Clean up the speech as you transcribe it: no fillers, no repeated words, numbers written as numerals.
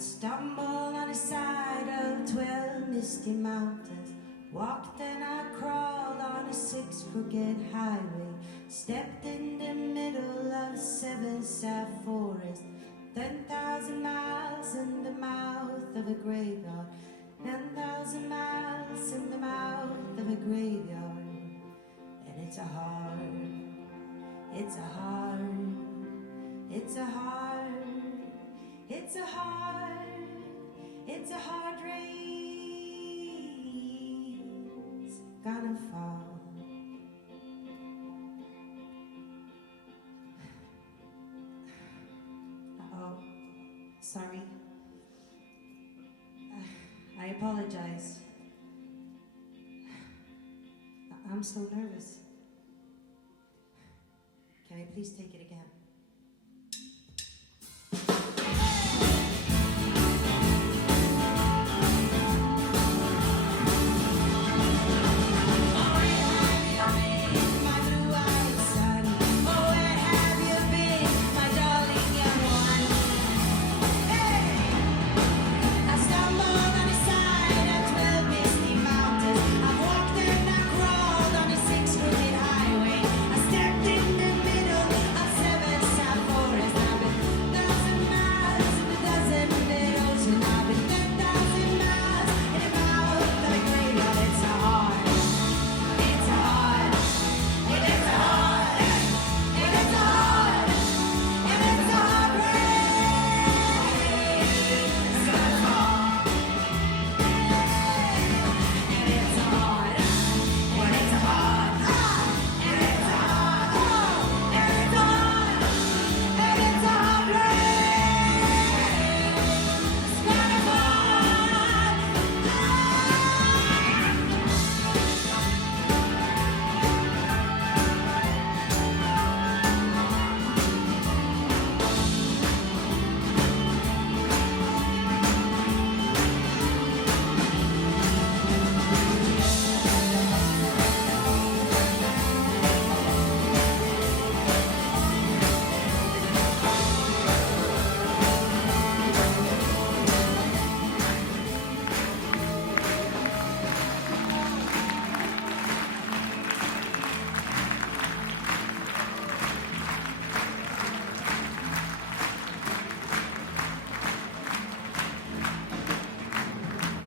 Stumbled on the side of 12 misty mountains, walked and I crawled on a 6 crooked highway, stepped in the middle of 7 south forest, 10,000 miles in the mouth of a graveyard, 10,000 miles in the mouth of a graveyard. And it's a hard race, gonna fall. Oh, sorry. I apologize. I'm so nervous. Can I please take it again?